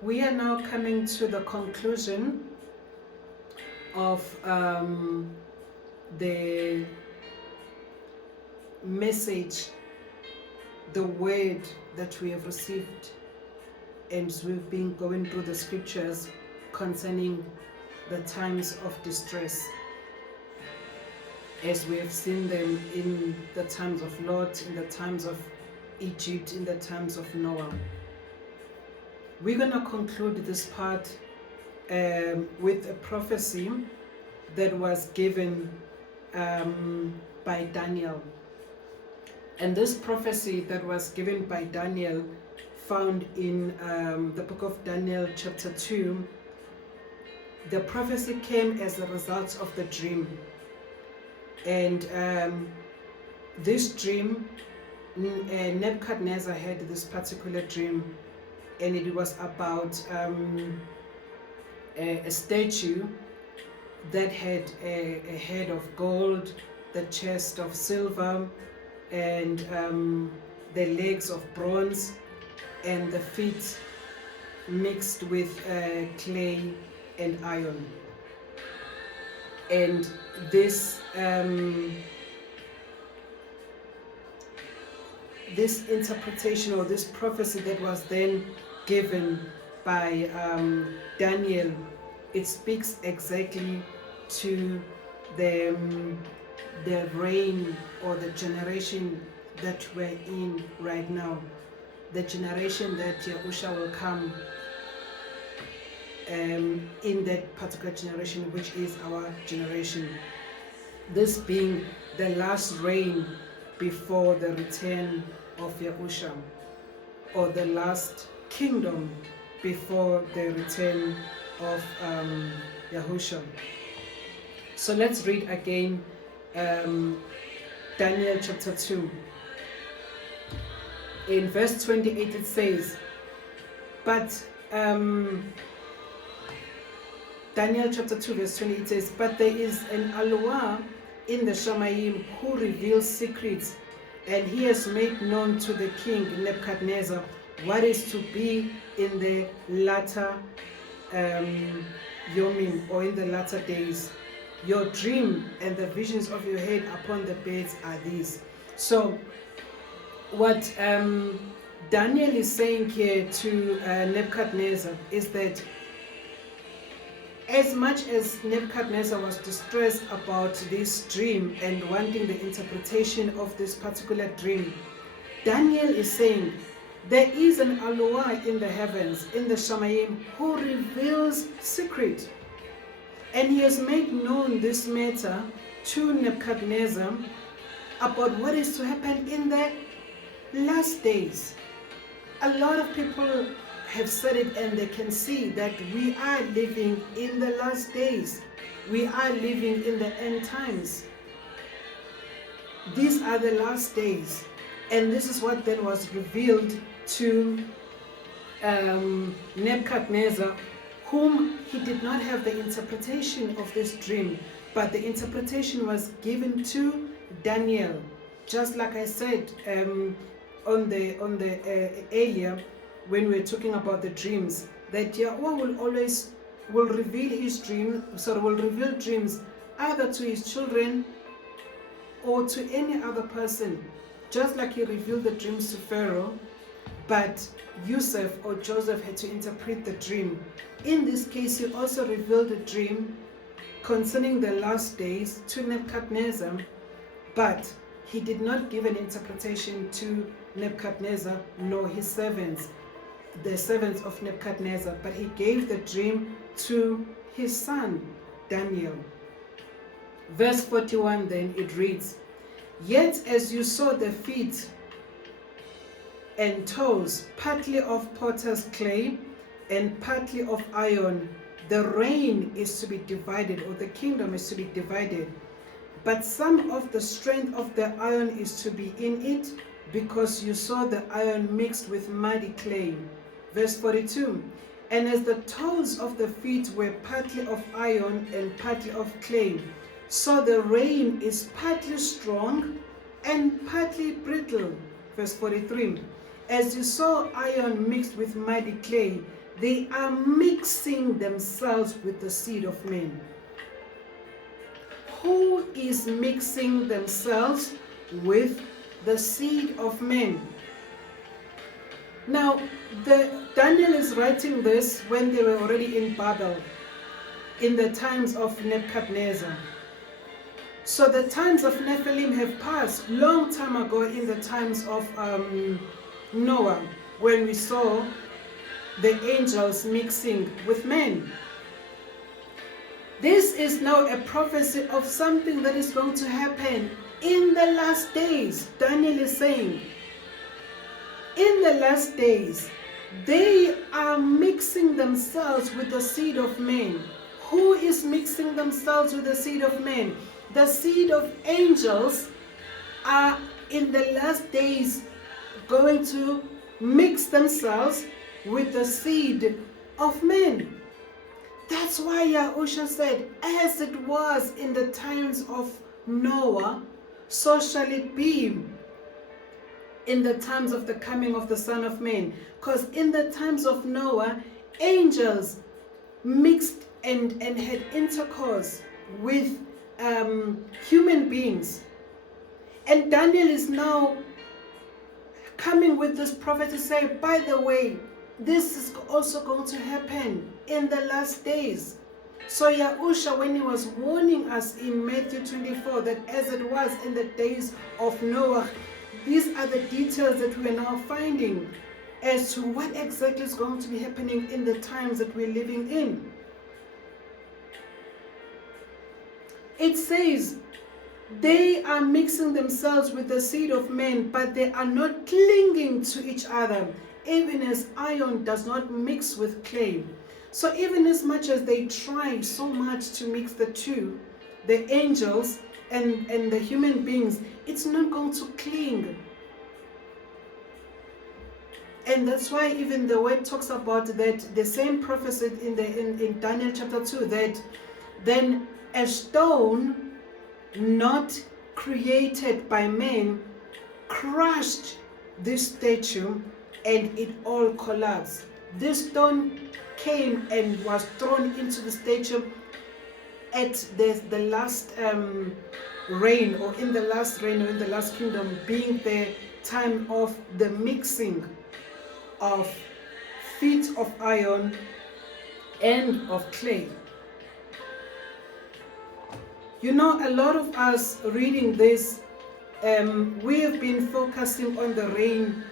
We are now coming to the conclusion of the message, the word that we have received, and we've been going through the scriptures concerning the times of distress, as we have seen them in the times of Lot, in the times of Egypt, in the times of Noah. We're going to conclude this part with a prophecy that was given by Daniel. And this prophecy that was given by Daniel, found in the book of Daniel chapter 2, the prophecy came as a result of the dream. And this dream, Nebukadnezar had this particular dream, and it was about a statue that had a head of gold, the chest of silver, and the legs of bronze, and the feet mixed with clay and iron. And this this interpretation, or this prophecy that was then given by Daniel, it speaks exactly to the reign or the generation that we're in right now, the generation that Yahusha will come in that particular generation, which is our generation. This being the last reign before the return of Yahusha, or the last kingdom before the return of Yahusha. So let's read again Daniel chapter 2. In verse 28 it says, but Daniel chapter 2 verse 28 says, but there is an Allah in the Shamayim who reveals secrets, and he has made known to the king Nebukadnezar what is to be in the latter Yomim, or in the latter days. Your dream and the visions of your head upon the beds are these. So what Daniel is saying here to Nebuchadnezzar is that as much as Nebuchadnezzar was distressed about this dream and wanting the interpretation of this particular dream, Daniel is saying there is an Allah in the heavens, in the Shamayim, who reveals secret. And he has made known this matter to Nebuchadnezzar about what is to happen in the last days. A lot of people have said it, and they can see that we are living in the last days. We are living in the end times. These are the last days. And this is what then was revealed to Nebuchadnezzar, whom he did not have the interpretation of this dream, but the interpretation was given to Daniel. Just like I said on the earlier, when we were talking about the dreams, that Yahweh will reveal his dream, so will reveal dreams either to his children or to any other person, just like he revealed the dreams to Pharaoh. But Yusuf or Joseph had to interpret the dream. In this case, he also revealed a dream concerning the last days to Nebuchadnezzar, but he did not give an interpretation to Nebuchadnezzar nor his servants, the servants of Nebuchadnezzar, but he gave the dream to his son Daniel. Verse 41 then it reads, yet as you saw the feet and toes, partly of potter's clay and partly of iron, the reign is to be divided, or the kingdom is to be divided. But some of the strength of the iron is to be in it, because you saw the iron mixed with muddy clay. Verse 42, and as the toes of the feet were partly of iron and partly of clay, so the reign is partly strong and partly brittle. Verse 43, as you saw iron mixed with muddy clay, they are mixing themselves with the seed of men. Who is mixing themselves with the seed of men? Now, Daniel is writing this when they were already in Babel, in the times of Nebukadnetser. So the times of Nephilim have passed long time ago, in the times of Noah, when we saw the angels mixing with men. This is now a prophecy of something that is going to happen in the last days. Daniel is saying, in the last days, they are mixing themselves with the seed of men. Who is mixing themselves with the seed of men? The seed of angels are in the last days going to mix themselves with the seed of men. That's why Yahusha said, as it was in the times of Noah, so shall it be in the times of the coming of the Son of Man. Because in the times of Noah, angels mixed and had intercourse with human beings. And Daniel is now coming with this prophet to say, by the way, this is also going to happen in the last days. So Yahusha, when he was warning us in Matthew 24, that as it was in the days of Noah, these are the details that we are now finding as to what exactly is going to be happening in the times that we're living in. It says, they are mixing themselves with the seed of men, but they are not clinging to each other, even as iron does not mix with clay. So even as much as they try so much to mix the two, the angels and the human beings, it's not going to cling. And that's why even the word talks about that, the same prophecy in Daniel chapter 2, that then a stone not created by men crushed this statue, and it all collapsed. This stone came and was thrown into the statue at the last reign, or in the last reign, or in the last kingdom, being the time of the mixing of feet of iron and of clay. You know, a lot of us reading this, we have been focusing on the reign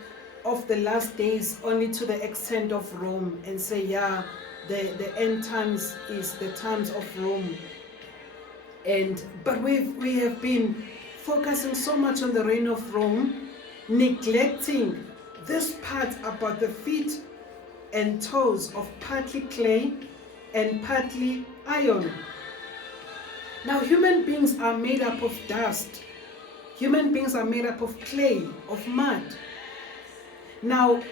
of the last days only to the extent of Rome, and say, yeah, the end times is the times of Rome. But we have been focusing so much on the reign of Rome, neglecting this part about the feet and toes of partly clay and partly iron. Now, human beings are made up of dust. Human beings are made up of clay, of mud. Now,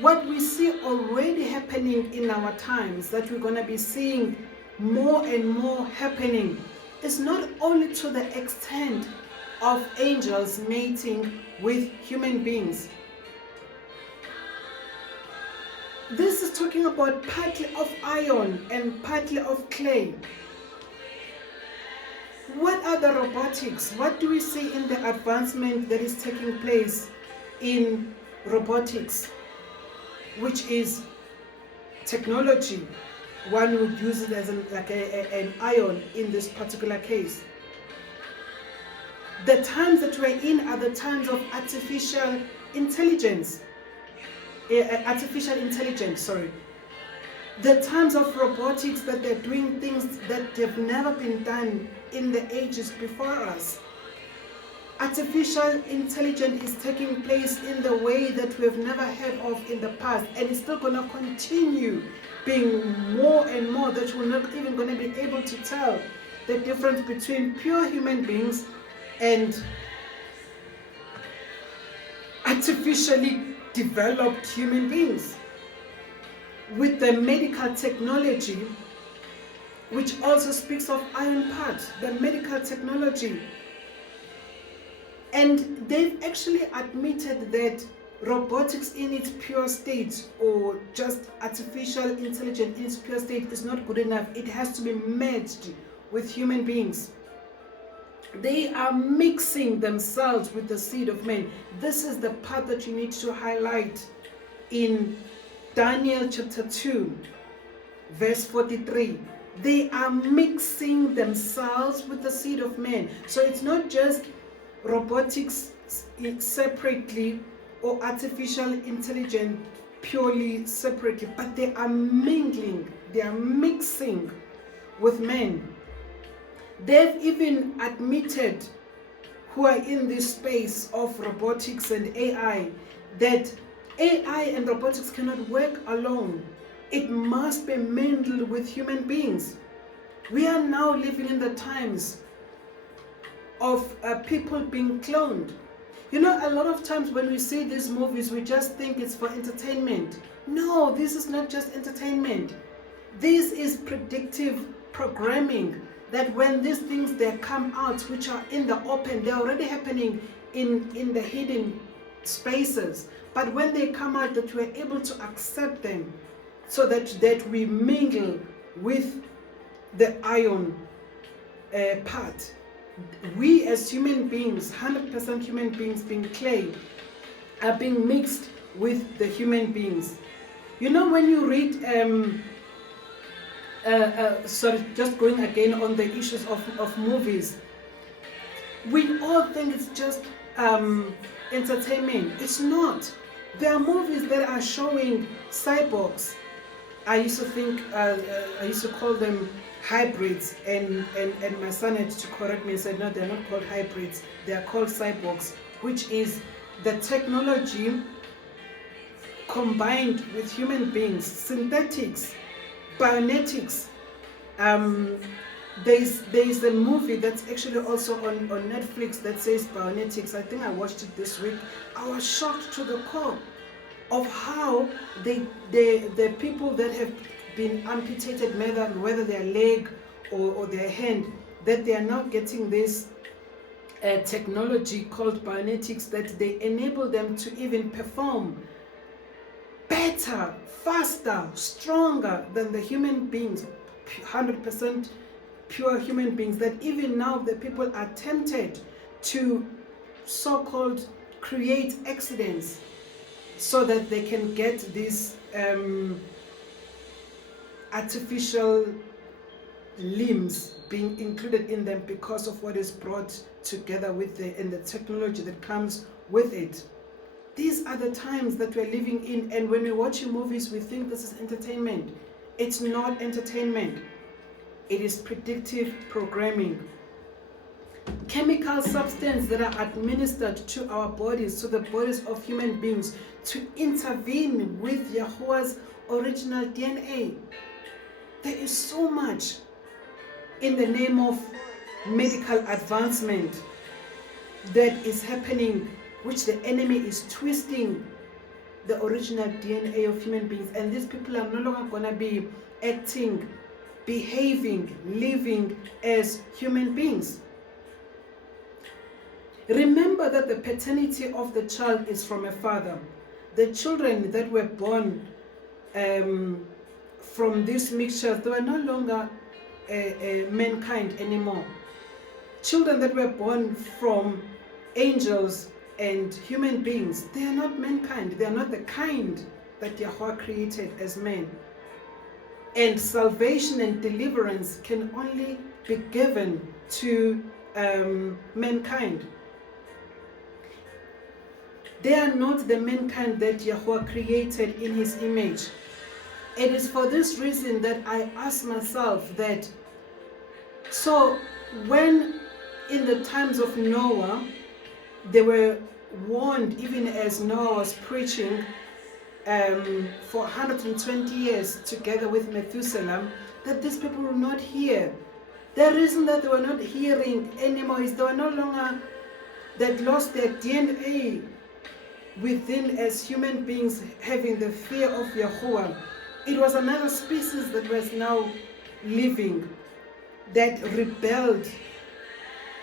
what we see already happening in our times, that we're going to be seeing more and more happening, is not only to the extent of angels mating with human beings. This is talking about partly of iron and partly of clay. What are the robotics? What do we see in the advancement that is taking place in robotics, which is technology? One would use it as an ion in this particular case. The times that we're in are the times of artificial intelligence. The times of robotics, that they're doing things that have never been done in the ages before us. Artificial intelligence is taking place in the way that we have never heard of in the past, and it's still going to continue being more and more, that we're not even going to be able to tell the difference between pure human beings and artificially developed human beings. With the medical technology, which also speaks of iron part, the medical technology. And they've actually admitted that robotics in its pure state, or just artificial intelligence in its pure state, is not good enough. It has to be merged with human beings. They are mixing themselves with the seed of man. This is the part that you need to highlight in Daniel chapter 2, verse 43. They are mixing themselves with the seed of man. So it's not just robotics separately or artificial intelligence purely separately, but they are mingling, they are mixing with men. They've even admitted, who are in this space of robotics and AI, that AI and robotics cannot work alone. It must be mingled with human beings. We are now living in the times of people being cloned. You know, a lot of times when we see these movies, we just think it's for entertainment. No, this is not just entertainment. This is predictive programming, that when these things they come out, which are in the open, they're already happening in the hidden spaces. But when they come out, that we're able to accept them, so that we mingle with the ion part. We as human beings, 100% human beings being clay, are being mixed with the human beings. You know, when you read, sorry, just going again on the issues of movies, we all think it's just entertainment. It's not. There are movies that are showing cyborgs. I used to think, I used to call them hybrids, and my son had to correct me and said, no, they're not called hybrids, they are called cyborgs, which is the technology combined with human beings, synthetics, bionetics. There's a movie that's actually also on Netflix that says Bionetics. I think I watched it this week. I was shocked to the core of how the people that have been amputated, whether their leg or their hand, that they are now getting this technology called Bionetics, that they enable them to even perform better, faster, stronger than the human beings, 100% pure human beings, that even now the people are tempted to so-called create accidents so that they can get these artificial limbs being included in them because of what is brought together with and the technology that comes with it. These are the times that we're living in, and when we're watching movies, we think this is entertainment. It's not entertainment. It is predictive programming. Chemical substances that are administered to our bodies, to the bodies of human beings, to intervene with Yahuwah's original DNA. There is so much in the name of medical advancement that is happening, which the enemy is twisting the original DNA of human beings. And these people are no longer going to be acting, behaving, living as human beings. Remember that the paternity of the child is from a father. The children that were born from these mixtures, they were no longer mankind anymore. Children that were born from angels and human beings, they are not mankind. They are not the kind that Yahweh created as men. And salvation and deliverance can only be given to mankind. They are not the mankind that Yahweh created in his image. It is for this reason that I ask myself that, so when in the times of Noah, they were warned, even as Noah was preaching for 120 years together with Methuselah, that these people will not hear. The reason that they were not hearing anymore is they were no longer, that lost their DNA within as human beings, having the fear of Yahuwah. It was another species that was now living, that rebelled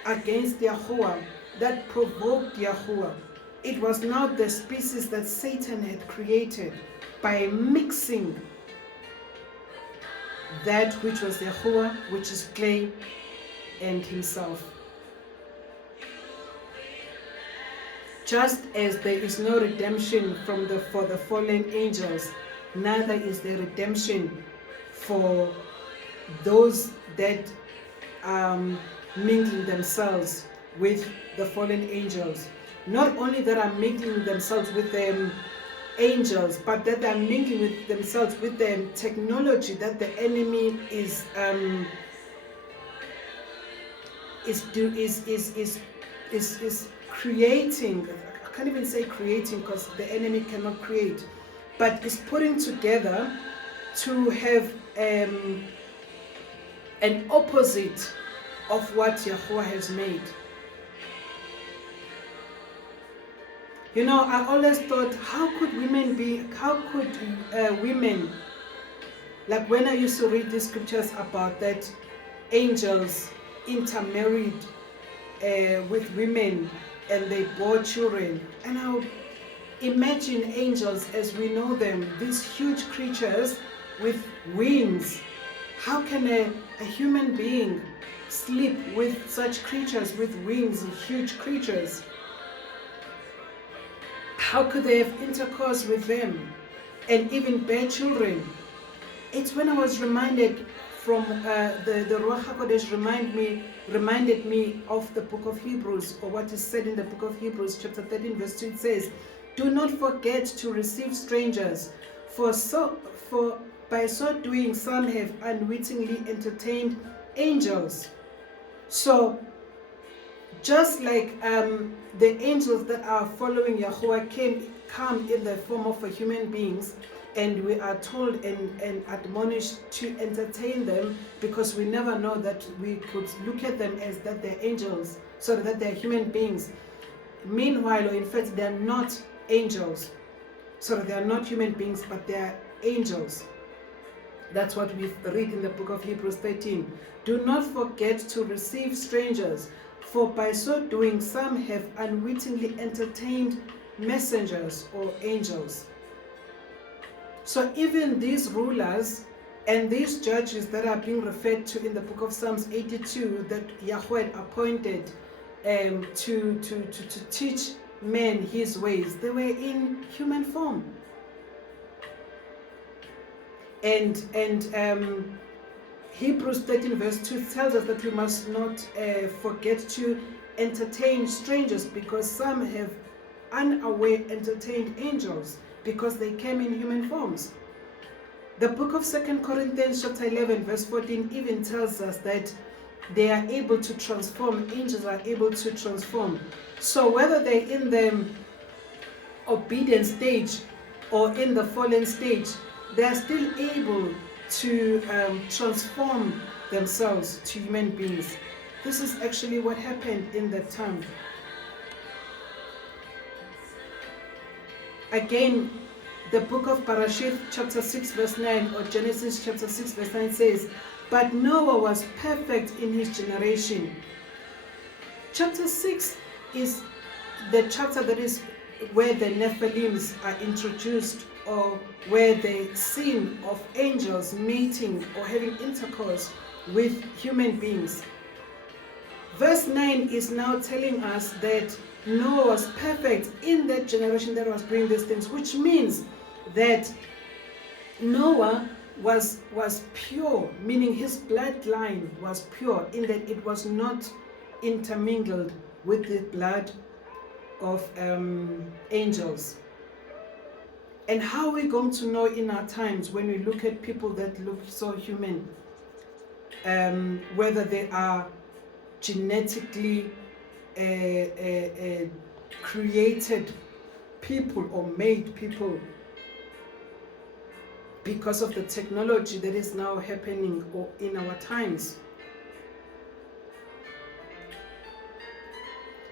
against Yahuwah, that provoked Yahuwah. it was now the species that Satan had created by mixing that which was Yahuwah, which is clay, and himself. Just as there is no redemption for the fallen angels, neither is there redemption for those that mingling themselves with the fallen angels. Not only that are mingling themselves with them angels, but that they are mingling with themselves with the technology that the enemy is creating. I can't even say creating, because the enemy cannot create, but is putting together to have an opposite of what Yahuwah has made. You know, I always thought, how could women, like when I used to read the scriptures about that angels intermarried with women and they bore children, and I would imagine angels as we know them, these huge creatures with wings. How can a human being sleep with such creatures with wings, huge creatures? How could they have intercourse with them and even bear children? It's when I was reminded from the Ruach HaKodesh reminded me of the book of Hebrews, or what is said in the book of Hebrews chapter 13 verse 2. It says, "Do not forget to receive strangers, for by so doing some have unwittingly entertained angels." So just like the angels that are following Yahuwah come in the form of human beings, and we are told and admonished to entertain them, because we never know that we could look at them as that they're angels, so that they're human beings. Meanwhile, or in fact, they're not angels. So they are not human beings, but they are angels. That's what we read in the book of Hebrews 13. "Do not forget to receive strangers, for by so doing some have unwittingly entertained messengers," or angels. So even these rulers and these judges that are being referred to in the book of Psalms 82, that Yahweh appointed to teach men his ways, they were in human form. And Hebrews 13 verse 2 tells us that we must not forget to entertain strangers, because some have unaware entertained angels, because they came in human forms. The book of 2 Corinthians chapter 11 verse 14 even tells us that they are able to transform, angels are able to transform. So whether they're in the obedient stage or in the fallen stage, they are still able to transform themselves to human beings. This is actually what happened in that time. Again, the book of Parashith chapter 6 verse 9, or Genesis chapter 6 verse 9 says, "But Noah was perfect in his generation." Chapter 6 is the chapter that is where the Nephilims are introduced, or where the scene of angels meeting or having intercourse with human beings. Verse 9 is now telling us that Noah was perfect in that generation that was doing these things, which means that Noah was pure, meaning his bloodline was pure, in that it was not intermingled with the blood of angels. And how are we going to know in our times, when we look at people that look so human, whether they are genetically created people or made people, because of the technology that is now happening in our times?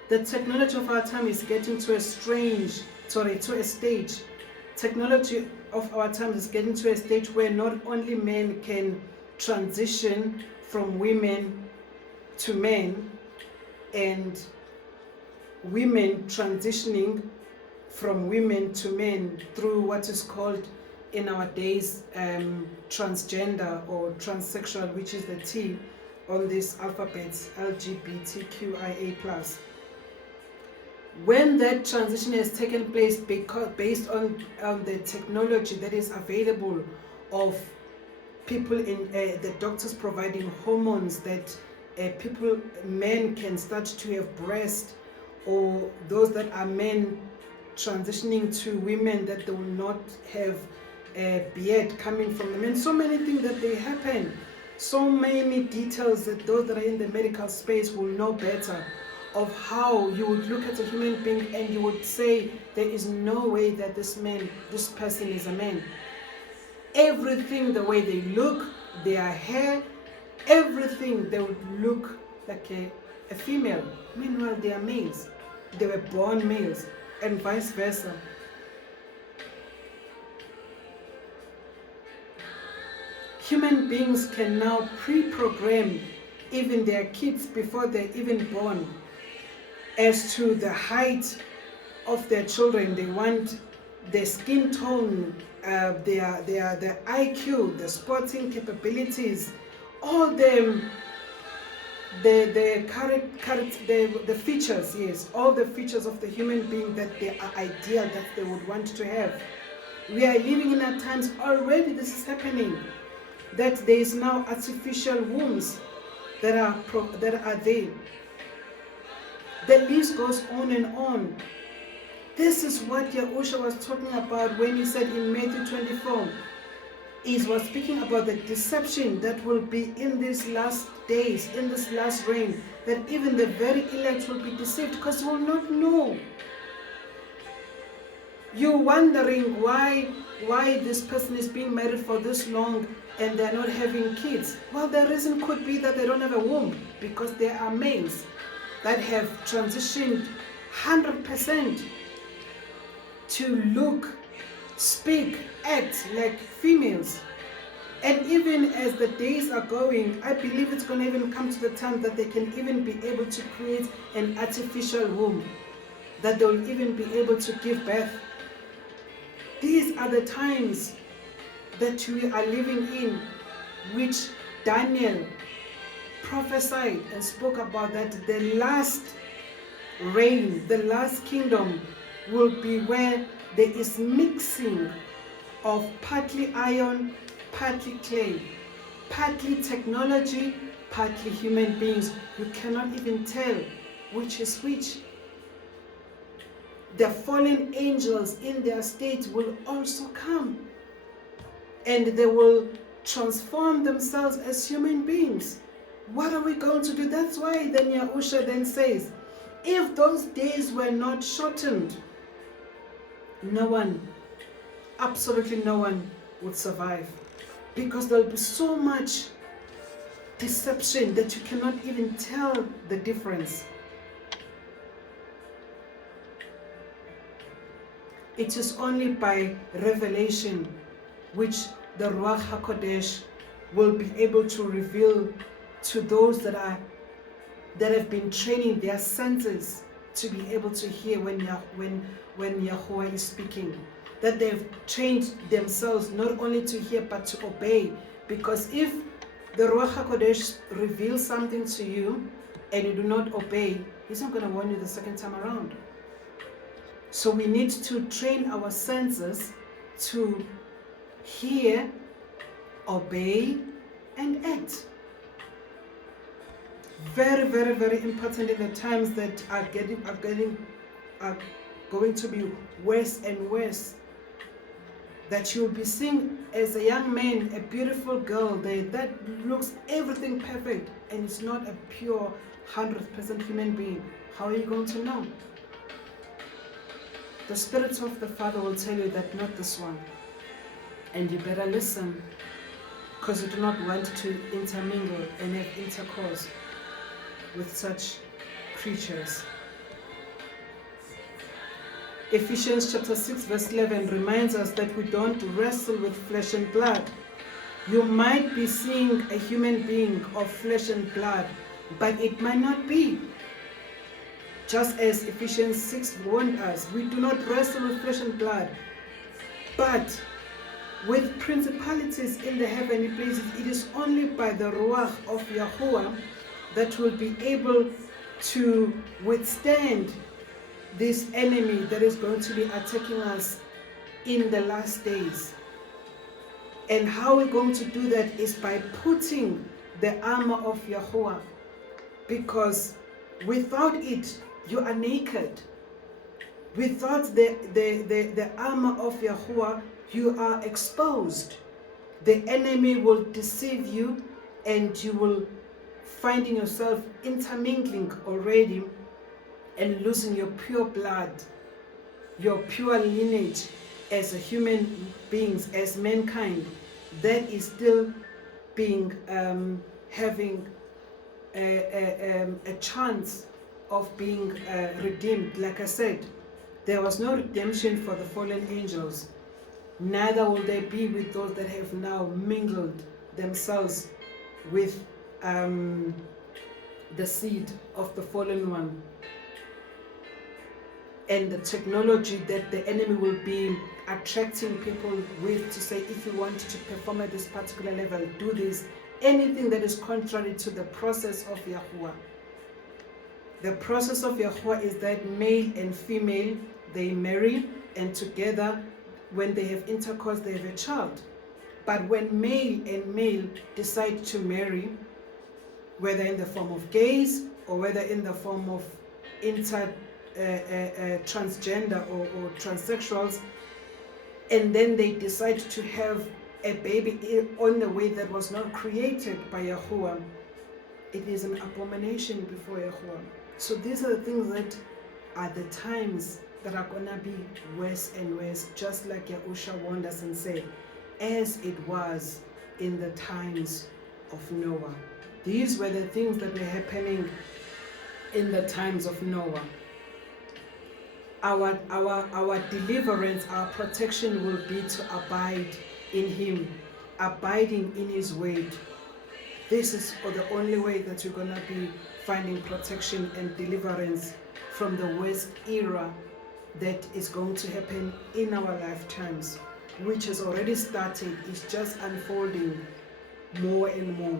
The technology of our time is getting to a stage. Technology of our time is getting to a stage where not only men can transition from women to men, and women transitioning from women to men through what is called in our days transgender or transsexual, which is the T on these alphabets, LGBTQIA+. When that transition has taken place based on the technology that is available of people in the doctors providing hormones that men can start to have breast, or those that are men transitioning to women that they will not have a beard coming from them, and so many things that they happen, so many details that those that are in the medical space will know better, of how you would look at a human being and you would say there is no way that this person is a man. Everything, the way they look, their hair, everything, they would look like a female. Meanwhile, they are males. They were born males, and vice versa. Human beings can now pre-program even their kids before they're even born as to the height of their children. They want their skin tone, their IQ, the sporting capabilities, all the features, yes, all the features of the human being that they are ideal, that they would want to have. We are living in our times already. This is happening. That there is now artificial wombs that are there. The list goes on and on. This is what Yahusha was talking about when he said in Matthew 24, he was speaking about the deception that will be in these last days, in this last reign, that even the very elect will be deceived because they will not know. You're wondering why this person is being married for this long and they're not having kids. Well, the reason could be that they don't have a womb, because there are males that have transitioned 100% to look, speak, act like females. And even as the days are going, I believe it's going to even come to the time that they can even be able to create an artificial womb, that they'll even be able to give birth. These are the times that we are living in, which Daniel prophesied and spoke about, that the last reign, the last kingdom will be where there is mixing of partly iron, partly clay, partly technology, partly human beings. You cannot even tell which is which. The fallen angels in their state will also come, and they will transform themselves as human beings. What are we going to do? That's why then Yahusha then says, if those days were not shortened, no one, absolutely no one would survive, because there'll be so much deception that you cannot even tell the difference. It is only by revelation which the Ruach HaKodesh will be able to reveal to those that have been training their senses to be able to hear when Yahweh is speaking. That they've trained themselves not only to hear but to obey. Because if the Ruach HaKodesh reveals something to you and you do not obey, he's not going to warn you the second time around. So we need to train our senses to hear, obey, and act. Very, very, very important in the times that are going to be worse and worse. That you'll be seeing as a young man, a beautiful girl there that looks everything perfect, and it's not a pure 100% human being. How are you going to know? The Spirit of the Father will tell you that not this one. And you better listen, because you do not want to intermingle and have intercourse with such creatures. Ephesians chapter 6 verse 11 reminds us that we don't wrestle with flesh and blood. You might be seeing a human being of flesh and blood, but it might not be. Just as Ephesians 6 warned us, we do not wrestle with flesh and blood, but with principalities in the heavenly places. It is only by the Ruach of Yahuwah that will be able to withstand this enemy that is going to be attacking us in the last days. And how we're going to do that is by putting the armor of Yahuwah, because without it, you are naked. Without the armor of Yahuwah, you are exposed. The enemy will deceive you, and you will finding yourself intermingling already and losing your pure blood, your pure lineage as a human beings, as mankind, that is still being having a chance of being redeemed. Like I said, there was no redemption for the fallen angels, neither will there be with those that have now mingled themselves with the seed of the fallen one. And the technology that the enemy will be attracting people with, to say, if you want to perform at this particular level, do this. Anything that is contrary to the process of Yahuwah. The process of Yahuwah is that male and female, they marry, and together, when they have intercourse, they have a child. But when male and male decide to marry, whether in the form of gays or whether in the form of transgender or transsexuals, and then they decide to have a baby on the way that was not created by Yahuwah, it is an abomination before Yahuwah. So these are the things that are the times that are going to be worse and worse, just like Yahusha warned us and said, as it was in the times of Noah. These were the things that were happening in the times of Noah. Our deliverance, our protection will be to abide in Him, abiding in His word. This is the only way that you're going to be finding protection and deliverance from the worst era that is going to happen in our lifetimes, which has already started. It's just unfolding more and more.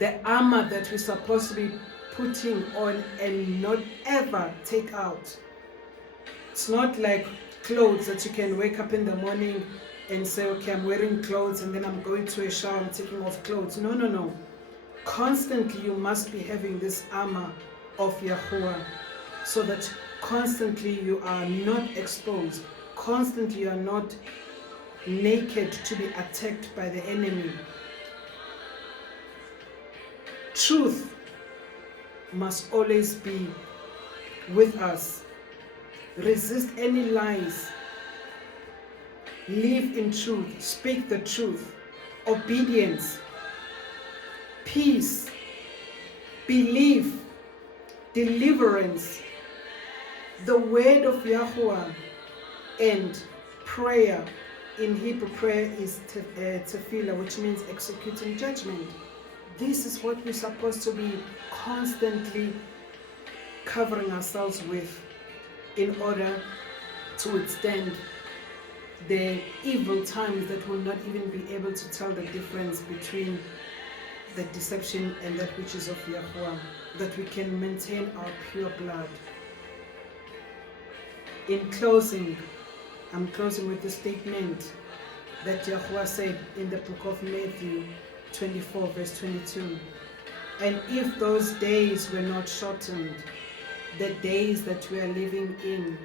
The armor that we're supposed to be putting on and not ever take out. It's not like clothes that you can wake up in the morning and say, okay, I'm wearing clothes and then I'm going to a shower, I'm taking off clothes. No. Constantly you must be having this armor of Yahuwah, so that constantly you are not exposed. Constantly you are not naked to be attacked by the enemy. Truth must always be with us. Resist any lies. Live in truth. Speak the truth. Obedience. Peace. Belief. Deliverance. The word of Yahuwah. And prayer. In Hebrew, prayer is tefillah, which means executing judgment. This is what we're supposed to be constantly covering ourselves with in order to withstand the evil times that will not even be able to tell the difference between the deception and that which is of Yahuwah, that we can maintain our pure blood. In closing, I'm closing with the statement that Yahuwah said in the book of Matthew 24 verse 22. And if those days were not shortened, the days that we are living in,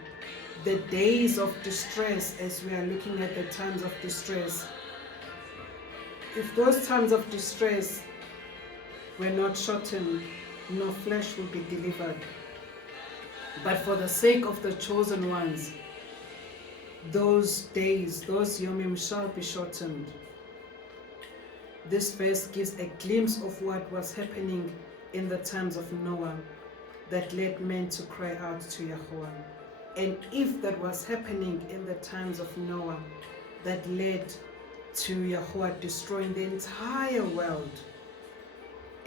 the days of distress, as we are looking at the times of distress, if those times of distress were not shortened, no flesh will be delivered. But for the sake of the chosen ones, those days, those yomim shall be shortened. This verse gives a glimpse of what was happening in the times of Noah that led men to cry out to Yahuwah. And if that was happening in the times of Noah, that led to Yahuwah destroying the entire world.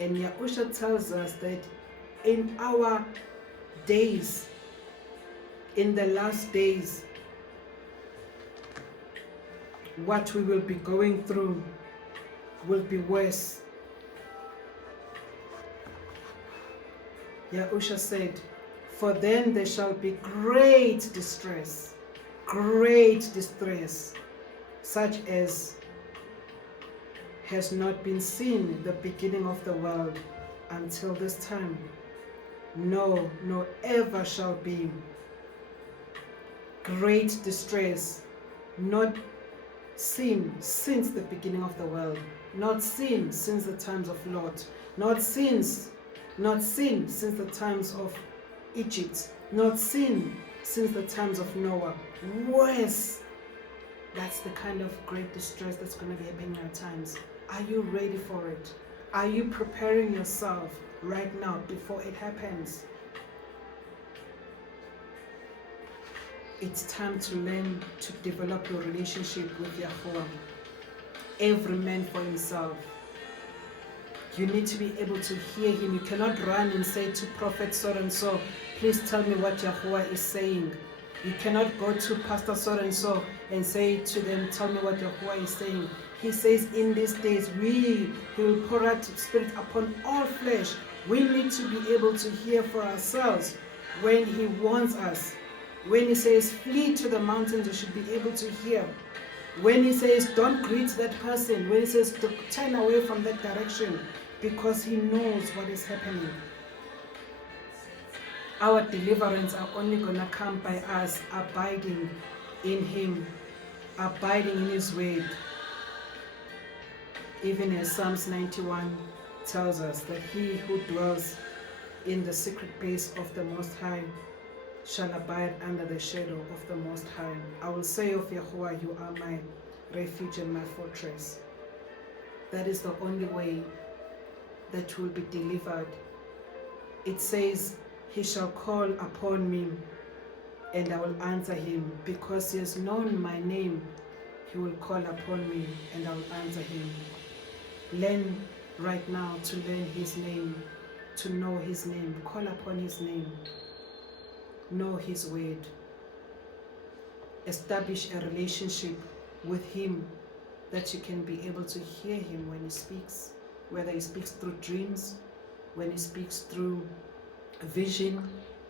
And Yahusha tells us that in our days, in the last days, what we will be going through will be worse. Yahusha said, for then there shall be great distress, such as has not been seen the beginning of the world until this time. No, nor ever shall be. Great distress, not seen since the beginning of the world, not seen since the times of Lot, not seen since the times of Egypt, not seen since the times of Noah. Worse. That's the kind of great distress that's going to be happening in our times. Are you ready for it? Are you preparing yourself right now before it happens? It's time to learn to develop your relationship with Yahuwah. Every man for himself. You need to be able to hear him. You cannot run and say to Prophet so and so, please tell me what Yahuwah is saying. You cannot go to Pastor so and so and say to them, tell me what Yahuwah is saying. He says in these days, he will pour out Spirit upon all flesh. We need to be able to hear for ourselves when he warns us. When he says, flee to the mountains, you should be able to hear. When he says, don't greet that person. When he says, to turn away from that direction, because he knows what is happening. Our deliverance are only going to come by us abiding in him, abiding in his word. Even as Psalms 91 tells us that he who dwells in the secret place of the Most High shall abide under the shadow of the Most High. I will say of Yahuwah, you are my refuge and my fortress. That is the only way that will be delivered. It says, he shall call upon me and I will answer him. Because he has known my name, he will call upon me and I will answer him. Learn right now to learn his name, to know his name. Call upon his name. Know his word. Establish a relationship with him that you can be able to hear him when he speaks, whether he speaks through dreams, when he speaks through vision,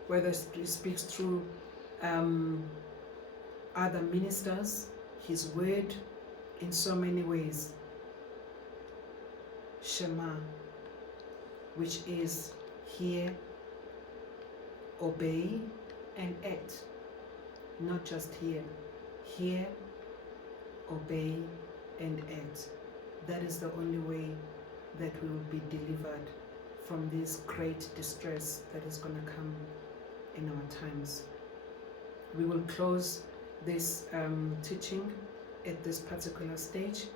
whether he speaks through other ministers, his word, in so many ways. Shema, which is hear, obey, and act. Not just hear, obey, and act. That is the only way that we will be delivered from this great distress that is going to come in our times. We will close this teaching at this particular stage,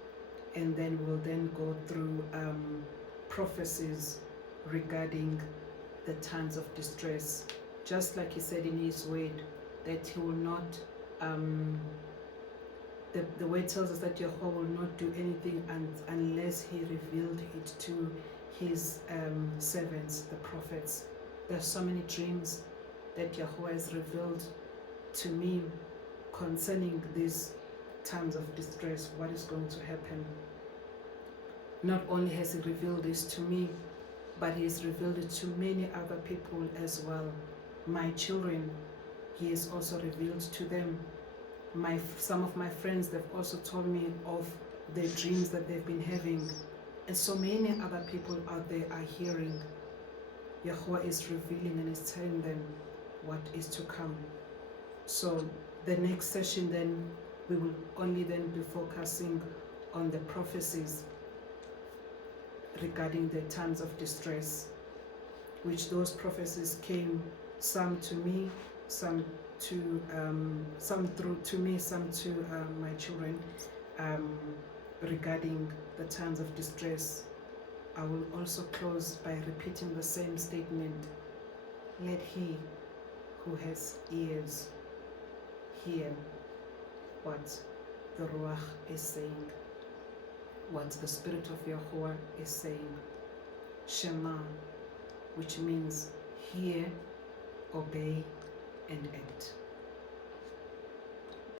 and then we'll then go through prophecies regarding the times of distress. Just like he said in his word, that he will not, the word tells us that Yahweh will not do anything unless he revealed it to his servants, the prophets. There are so many dreams that Yahweh has revealed to me concerning these times of distress, what is going to happen. Not only has he revealed this to me, but he has revealed it to many other people as well. My children, he has also revealed to them. Some of my friends, they've also told me of the dreams that they've been having. And so many other people out there are hearing. Yahweh is revealing and is telling them what is to come. So the next session then, we will only then be focusing on the prophecies regarding the times of distress, which those prophecies came, some to me, some to my children, regarding the times of distress. I will also close by repeating the same statement. Let he who has ears hear what the Ruach is saying, what the Spirit of Yahuwah is saying. Shema, which means hear, obey, and act.